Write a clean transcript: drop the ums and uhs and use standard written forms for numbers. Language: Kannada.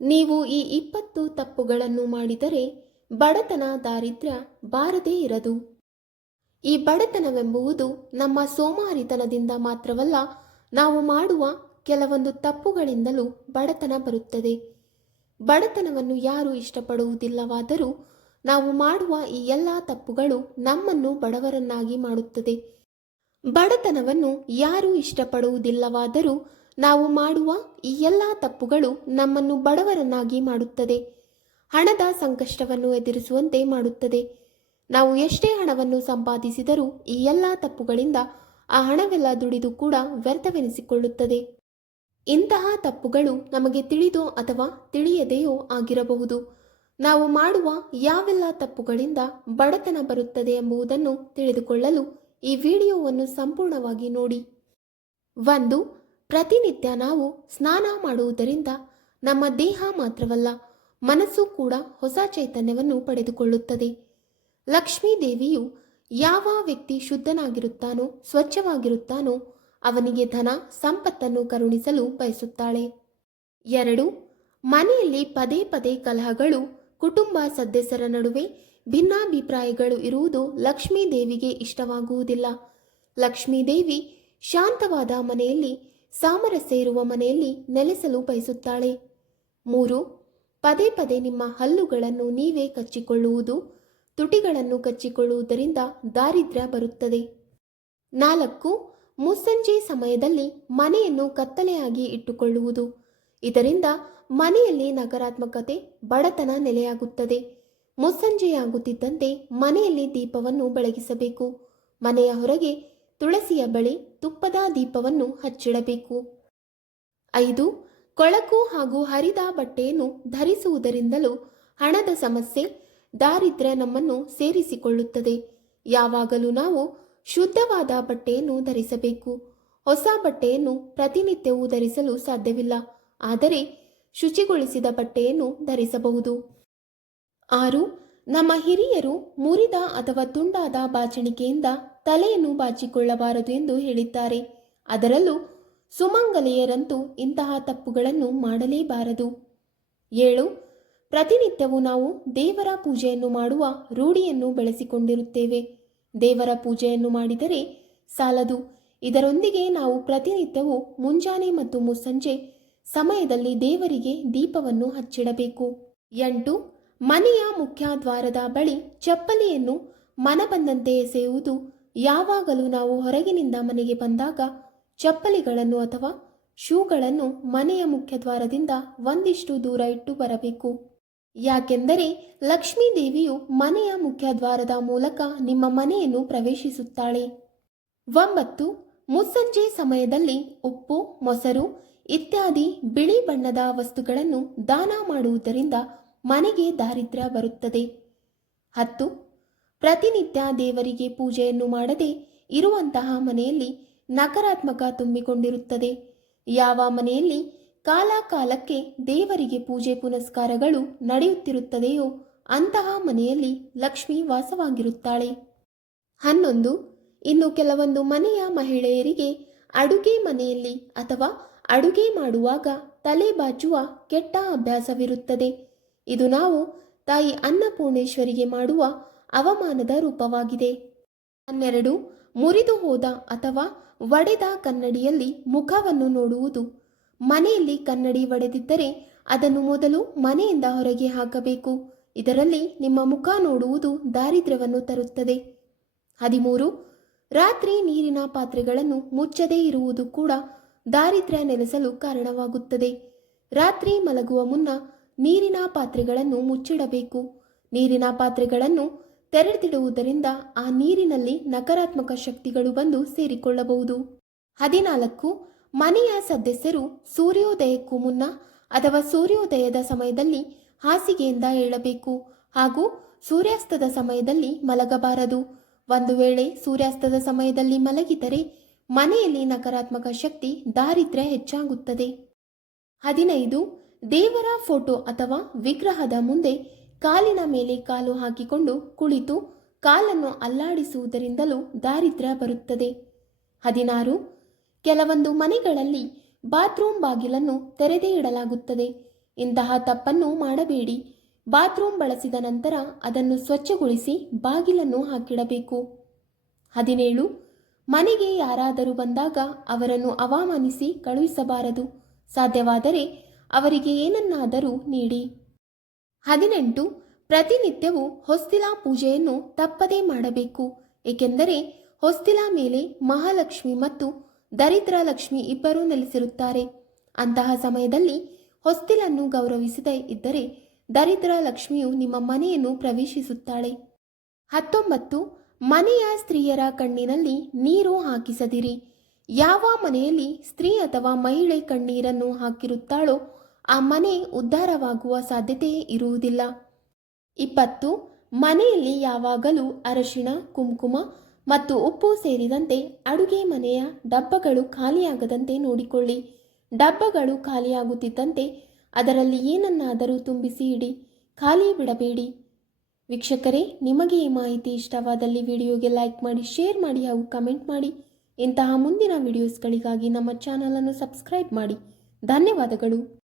ನೀವು ಈ 20 ತಪ್ಪುಗಳನ್ನು ಮಾಡಿದರೆ ಬಡತನ ದಾರಿದ್ರ್ಯ ಬಾರದೇ ಇರದು. ಈ ಬಡತನವೆಂಬುದು ನಮ್ಮ ಸೋಮಾರಿತನದಿಂದ ಮಾತ್ರವಲ್ಲ, ನಾವು ಮಾಡುವ ಕೆಲವೊಂದು ತಪ್ಪುಗಳಿಂದಲೂ ಬಡತನ ಬರುತ್ತದೆ. ಬಡತನವನ್ನು ಯಾರು ಇಷ್ಟಪಡುವುದಿಲ್ಲವಾದರೂ ನಾವು ಮಾಡುವ ಈ ಎಲ್ಲ ತಪ್ಪುಗಳು ನಮ್ಮನ್ನು ಬಡವರನ್ನಾಗಿ ಮಾಡುತ್ತದೆ. ಬಡತನವನ್ನು ಯಾರು ಇಷ್ಟಪಡುವುದಿಲ್ಲವಾದರೂ ನಾವು ಮಾಡುವ ಈ ಎಲ್ಲ ತಪ್ಪುಗಳು ನಮ್ಮನ್ನು ಬಡವರನ್ನಾಗಿ ಮಾಡುತ್ತದೆ. ಹಣದ ಸಂಕಷ್ಟವನ್ನು ಎದುರಿಸುವಂತೆ ಮಾಡುತ್ತದೆ. ನಾವು ಎಷ್ಟೇ ಹಣವನ್ನು ಸಂಪಾದಿಸಿದರೂ ಈ ಎಲ್ಲ ತಪ್ಪುಗಳಿಂದ ಆ ಹಣವೆಲ್ಲ ದುಡಿದು ಕೂಡ ವ್ಯರ್ಥವೆನಿಸಿಕೊಳ್ಳುತ್ತದೆ. ಇಂತಹ ತಪ್ಪುಗಳು ನಮಗೆ ತಿಳಿದೋ ಅಥವಾ ತಿಳಿಯದೆಯೋ ಆಗಿರಬಹುದು. ನಾವು ಮಾಡುವ ಯಾವೆಲ್ಲ ತಪ್ಪುಗಳಿಂದ ಬಡತನ ಬರುತ್ತದೆ ಎಂಬುದನ್ನು ತಿಳಿದುಕೊಳ್ಳಲು ಈ ವಿಡಿಯೋವನ್ನು ಸಂಪೂರ್ಣವಾಗಿ ನೋಡಿ. 1. ಪ್ರತಿನಿತ್ಯ ನಾವು ಸ್ನಾನ ಮಾಡುವುದರಿಂದ ನಮ್ಮ ದೇಹ ಮಾತ್ರವಲ್ಲ, ಮನಸ್ಸು ಕೂಡ ಹೊಸ ಚೈತನ್ಯವನ್ನು ಪಡೆದುಕೊಳ್ಳುತ್ತದೆ. ಲಕ್ಷ್ಮೀ ದೇವಿಯು ಯಾವ ವ್ಯಕ್ತಿ ಶುದ್ಧನಾಗಿರುತ್ತಾನೋ, ಸ್ವಚ್ಛವಾಗಿರುತ್ತಾನೋ ಅವನಿಗೆ ಧನ ಸಂಪತ್ತನ್ನು ಕರುಣಿಸಲು ಬಯಸುತ್ತಾಳೆ. 2. ಮನೆಯಲ್ಲಿ ಪದೇ ಪದೇ ಕಲಹಗಳು, ಕುಟುಂಬ ಸದಸ್ಯರ ನಡುವೆ ಭಿನ್ನಾಭಿಪ್ರಾಯಗಳು ಇರುವುದು ಲಕ್ಷ್ಮೀ ದೇವಿಗೆ ಇಷ್ಟವಾಗುವುದಿಲ್ಲ. ಲಕ್ಷ್ಮೀ ದೇವಿ ಶಾಂತವಾದ ಮನೆಯಲ್ಲಿ, ಸಾಮರಸ್ಯ ಇರುವ ಮನೆಯಲ್ಲಿ ನೆಲೆಸಲು ಬಯಸುತ್ತಾಳೆ. 3. ಪದೇ ಪದೇ ನಿಮ್ಮ ಹಲ್ಲುಗಳನ್ನು ನೀವೇ ಕಚ್ಚಿಕೊಳ್ಳುವುದು, ತುಟಿಗಳನ್ನು ಕಚ್ಚಿಕೊಳ್ಳುವುದರಿಂದ ದಾರಿದ್ರ್ಯ ಬರುತ್ತದೆ. 4. ಮುಸ್ಸಂಜೆ ಸಮಯದಲ್ಲಿ ಮನೆಯನ್ನು ಕತ್ತಲೆಯಾಗಿ ಇಟ್ಟುಕೊಳ್ಳುವುದು, ಇದರಿಂದ ಮನೆಯಲ್ಲಿ ನಕಾರಾತ್ಮಕತೆ, ಬಡತನ ನೆಲೆಯಾಗುತ್ತದೆ. ಮುಸ್ಸಂಜೆಯಾಗುತ್ತಿದ್ದಂತೆ ಮನೆಯಲ್ಲಿ ದೀಪವನ್ನು ಬೆಳಗಿಸಬೇಕು. ಮನೆಯ ಹೊರಗೆ ತುಳಸಿಯ ಬಳಿ ತುಪ್ಪದ ದೀಪವನ್ನು ಹಚ್ಚಿಡಬೇಕು. 5. ಕೊಳಕು ಹಾಗೂ ಹರಿದ ಬಟ್ಟೆಯನ್ನು ಧರಿಸುವುದರಿಂದಲೂ ಹಣದ ಸಮಸ್ಯೆ, ದಾರಿದ್ರ್ಯ ನಮ್ಮನ್ನು ಸೇರಿಸಿಕೊಳ್ಳುತ್ತದೆ. ಯಾವಾಗಲೂ ನಾವು ಶುದ್ಧವಾದ ಬಟ್ಟೆಯನ್ನು ಧರಿಸಬೇಕು. ಹೊಸ ಬಟ್ಟೆಯನ್ನು ಪ್ರತಿನಿತ್ಯವೂ ಧರಿಸಲು ಸಾಧ್ಯವಿಲ್ಲ, ಆದರೆ ಶುಚಿಗೊಳಿಸಿದ ಬಟ್ಟೆಯನ್ನು ಧರಿಸಬಹುದು. 6. ನಮ್ಮ ಹಿರಿಯರು ಮುರಿದ ಅಥವಾ ತುಂಡಾದ ಬಾಚಣಿಕೆಯಿಂದ ತಲೆಯನ್ನು ಬಾಚಿಕೊಳ್ಳಬಾರದು ಎಂದು ಹೇಳಿದ್ದಾರೆ. ಅದರಲ್ಲೂ ಸುಮಂಗಲೆಯರಂತೂ ಇಂತಹ ತಪ್ಪುಗಳನ್ನು ಮಾಡಲೇಬಾರದು. 7. ಪ್ರತಿನಿತ್ಯವೂ ನಾವು ದೇವರ ಪೂಜೆಯನ್ನು ಮಾಡುವ ರೂಢಿಯನ್ನು ಬೆಳೆಸಿಕೊಂಡಿರುತ್ತೇವೆ. ದೇವರ ಪೂಜೆಯನ್ನು ಮಾಡಿದರೆ ಸಾಲದು, ಇದರೊಂದಿಗೆ ನಾವು ಪ್ರತಿನಿತ್ಯವೂ ಮುಂಜಾನೆ ಮತ್ತು ಮುಸ್ಸಂಜೆ ಸಮಯದಲ್ಲಿ ದೇವರಿಗೆ ದೀಪವನ್ನು ಹಚ್ಚಿಡಬೇಕು. 8. ಮನೆಯ ಮುಖ್ಯ ದ್ವಾರದ ಬಳಿ ಚಪ್ಪಲಿಯನ್ನು ಮನಬಂದಂತೆ ಎಸೆಯುವುದು. ಯಾವಾಗಲೂ ನಾವು ಹೊರಗಿನಿಂದ ಮನೆಗೆ ಬಂದಾಗ ಚಪ್ಪಲಿಗಳನ್ನು ಅಥವಾ ಶೂಗಳನ್ನು ಮನೆಯ ಮುಖ್ಯ ದ್ವಾರದಿಂದ ಒಂದಿಷ್ಟು ದೂರ ಇಟ್ಟು ಬರಬೇಕು. ಯಾಕೆಂದರೆ ಲಕ್ಷ್ಮೀ ದೇವಿಯು ಮನೆಯ ಮುಖ್ಯ ದ್ವಾರದ ಮೂಲಕ ನಿಮ್ಮ ಮನೆಯನ್ನು ಪ್ರವೇಶಿಸುತ್ತಾಳೆ. 9. ಮುಸ್ಸಂಜೆ ಸಮಯದಲ್ಲಿ ಉಪ್ಪು, ಮೊಸರು ಇತ್ಯಾದಿ ಬಿಳಿ ಬಣ್ಣದ ವಸ್ತುಗಳನ್ನು ದಾನ ಮಾಡುವುದರಿಂದ ಮನೆಗೆ ದಾರಿದ್ರ್ಯ ಬರುತ್ತದೆ. 10. ಪ್ರತಿನಿತ್ಯ ದೇವರಿಗೆ ಪೂಜೆಯನ್ನು ಮಾಡದೆ ಇರುವಂತಹ ಮನೆಯಲ್ಲಿ ನಕಾರಾತ್ಮಕ ತುಂಬಿಕೊಂಡಿರುತ್ತದೆ. ಯಾವ ಮನೆಯಲ್ಲಿ ಕಾಲ ಕಾಲಕ್ಕೆ ದೇವರಿಗೆ ಪೂಜೆ ಪುನಸ್ಕಾರಗಳು ನಡೆಯುತ್ತಿರುತ್ತದೆಯೋ ಅಂತಹ ಮನೆಯಲ್ಲಿ ಲಕ್ಷ್ಮಿ ವಾಸವಾಗಿರುತ್ತಾಳೆ. 11. ಇನ್ನು ಕೆಲವೊಂದು ಮನೆಯ ಮಹಿಳೆಯರಿಗೆ ಅಡುಗೆ ಮನೆಯಲ್ಲಿ ಅಥವಾ ಅಡುಗೆ ಮಾಡುವಾಗ ತಲೆ ಬಾಚುವ ಕೆಟ್ಟ ಅಭ್ಯಾಸವಿರುತ್ತದೆ. ಇದು ನಾವು ತಾಯಿ ಅನ್ನಪೂರ್ಣೇಶ್ವರಿಗೆ ಮಾಡುವ ಅವಮಾನದ ರೂಪವಾಗಿದೆ. 12. ಮುರಿದು ಹೋದ ಅಥವಾ ಒಡೆದ ಕನ್ನಡಿಯಲ್ಲಿ ಮುಖವನ್ನು ನೋಡುವುದು. ಮನೆಯಲ್ಲಿ ಕನ್ನಡಿ ಒಡೆದಿದ್ದರೆ ಅದನ್ನು ಮೊದಲು ಮನೆಯಿಂದ ಹೊರಗೆ ಹಾಕಬೇಕು. ಇದರಲ್ಲಿ ನಿಮ್ಮ ಮುಖ ನೋಡುವುದು ದಾರಿದ್ರ್ಯವನ್ನು ತರುತ್ತದೆ. 13. ರಾತ್ರಿ ನೀರಿನ ಪಾತ್ರೆಗಳನ್ನು ಮುಚ್ಚದೇ ಇರುವುದು ಕೂಡ ದಾರಿದ್ರ್ಯ ನೆಲೆಸಲು ಕಾರಣವಾಗುತ್ತದೆ. ರಾತ್ರಿ ಮಲಗುವ ಮುನ್ನ ನೀರಿನ ಪಾತ್ರೆಗಳನ್ನು ಮುಚ್ಚಿಡಬೇಕು. ನೀರಿನ ಪಾತ್ರೆಗಳನ್ನು ತೆರೆದಿಡುವುದರಿಂದ ಆ ನೀರಿನಲ್ಲಿ ನಕಾರಾತ್ಮಕ ಶಕ್ತಿಗಳು ಬಂದು ಸೇರಿಕೊಳ್ಳಬಹುದು. 14. ಮನೆಯ ಸದಸ್ಯರು ಸೂರ್ಯೋದಯಕ್ಕೂ ಮುನ್ನ ಅಥವಾ ಸೂರ್ಯೋದಯದ ಸಮಯದಲ್ಲಿ ಹಾಸಿಗೆಯಿಂದ ಏಳಬೇಕು ಹಾಗೂ ಸೂರ್ಯಾಸ್ತದ ಸಮಯದಲ್ಲಿ ಮಲಗಬಾರದು. ಒಂದು ವೇಳೆ ಸೂರ್ಯಾಸ್ತದ ಸಮಯದಲ್ಲಿ ಮಲಗಿದರೆ ಮನೆಯಲ್ಲಿ ನಕಾರಾತ್ಮಕ ಶಕ್ತಿ, ದಾರಿದ್ರ್ಯ ಹೆಚ್ಚಾಗುತ್ತದೆ. 15. ದೇವರ ಫೋಟೋ ಅಥವಾ ವಿಗ್ರಹದ ಮುಂದೆ ಕಾಲಿನ ಮೇಲೆ ಕಾಲು ಹಾಕಿಕೊಂಡು ಕುಳಿತು ಕಾಲನ್ನು ಅಲ್ಲಾಡಿಸುವುದರಿಂದಲೂ ದಾರಿದ್ರ್ಯ ಬರುತ್ತದೆ. 16. ಕೆಲವೊಂದು ಮನೆಗಳಲ್ಲಿ ಬಾತ್ರೂಮ್ ಬಾಗಿಲನ್ನು ತೆರೆದೇ ಇಡಲಾಗುತ್ತದೆ. ಇಂತಹ ತಪ್ಪನ್ನು ಮಾಡಬೇಡಿ. ಬಾತ್ರೂಮ್ ಬಳಸಿದ ನಂತರ ಅದನ್ನು ಸ್ವಚ್ಛಗೊಳಿಸಿ ಬಾಗಿಲನ್ನು ಹಾಕಿಡಬೇಕು. 17. ಮನೆಗೆ ಯಾರಾದರೂ ಬಂದಾಗ ಅವರನ್ನು ಅವಮಾನಿಸಿ ಕಳುಹಿಸಬಾರದು. ಸಾಧ್ಯವಾದರೆ ಅವರಿಗೆ ಏನನ್ನಾದರೂ ನೀಡಿ. 18. ಪ್ರತಿನಿತ್ಯವೂ ಹೊಸ್ತಿಲ ಪೂಜೆಯನ್ನು ತಪ್ಪದೇ ಮಾಡಬೇಕು. ಏಕೆಂದರೆ ಹೊಸ್ತಿಲ ಮೇಲೆ ಮಹಾಲಕ್ಷ್ಮಿ ಮತ್ತು ದರಿದ್ರ ಲಕ್ಷ್ಮಿ ಇಬ್ಬರೂ ನೆಲೆಸಿರುತ್ತಾರೆ. ಅಂತಹ ಸಮಯದಲ್ಲಿ ಹೊಸ್ತಿಲನ್ನು ಗೌರವಿಸದೇ ಇದ್ದರೆ ದರಿದ್ರ ಲಕ್ಷ್ಮಿಯು ನಿಮ್ಮ ಮನೆಯನ್ನು ಪ್ರವೇಶಿಸುತ್ತಾಳೆ. 19. ಮನೆಯ ಸ್ತ್ರೀಯರ ಕಣ್ಣಿನಲ್ಲಿ ನೀರು ಹಾಕಿಸದಿರಿ. ಯಾವ ಮನೆಯಲ್ಲಿ ಸ್ತ್ರೀ ಅಥವಾ ಮಹಿಳೆ ಕಣ್ಣೀರನ್ನು ಹಾಕಿರುತ್ತಾಳೋ ಆ ಮನೆ ಉದ್ಧಾರವಾಗುವ ಸಾಧ್ಯತೆಯೇ ಇರುವುದಿಲ್ಲ. 20. ಮನೆಯಲ್ಲಿ ಯಾವಾಗಲೂ ಅರಶಿಣ, ಕುಂಕುಮ ಮತ್ತು ಉಪ್ಪು ಸೇರಿದಂತೆ ಅಡುಗೆ ಮನೆಯ ಡಬ್ಬಗಳು ಖಾಲಿಯಾಗದಂತೆ ನೋಡಿಕೊಳ್ಳಿ. ಡಬ್ಬಗಳು ಖಾಲಿಯಾಗುತ್ತಿದ್ದಂತೆ ಅದರಲ್ಲಿ ಏನನ್ನಾದರೂ ತುಂಬಿಸಿ ಇಡಿ, ಖಾಲಿ ಬಿಡಬೇಡಿ. ವೀಕ್ಷಕರೇ, ನಿಮಗೆ ಈ ಮಾಹಿತಿ ಇಷ್ಟವಾದಲ್ಲಿ ವಿಡಿಯೋಗೆ ಲೈಕ್ ಮಾಡಿ, ಶೇರ್ ಮಾಡಿ ಹಾಗೂ ಕಮೆಂಟ್ ಮಾಡಿ. ಇಂತಹ ಮುಂದಿನ ವಿಡಿಯೋಸ್ಗಳಿಗಾಗಿ ನಮ್ಮ ಚಾನಲನ್ನು ಸಬ್ಸ್ಕ್ರೈಬ್ ಮಾಡಿ. ಧನ್ಯವಾದಗಳು.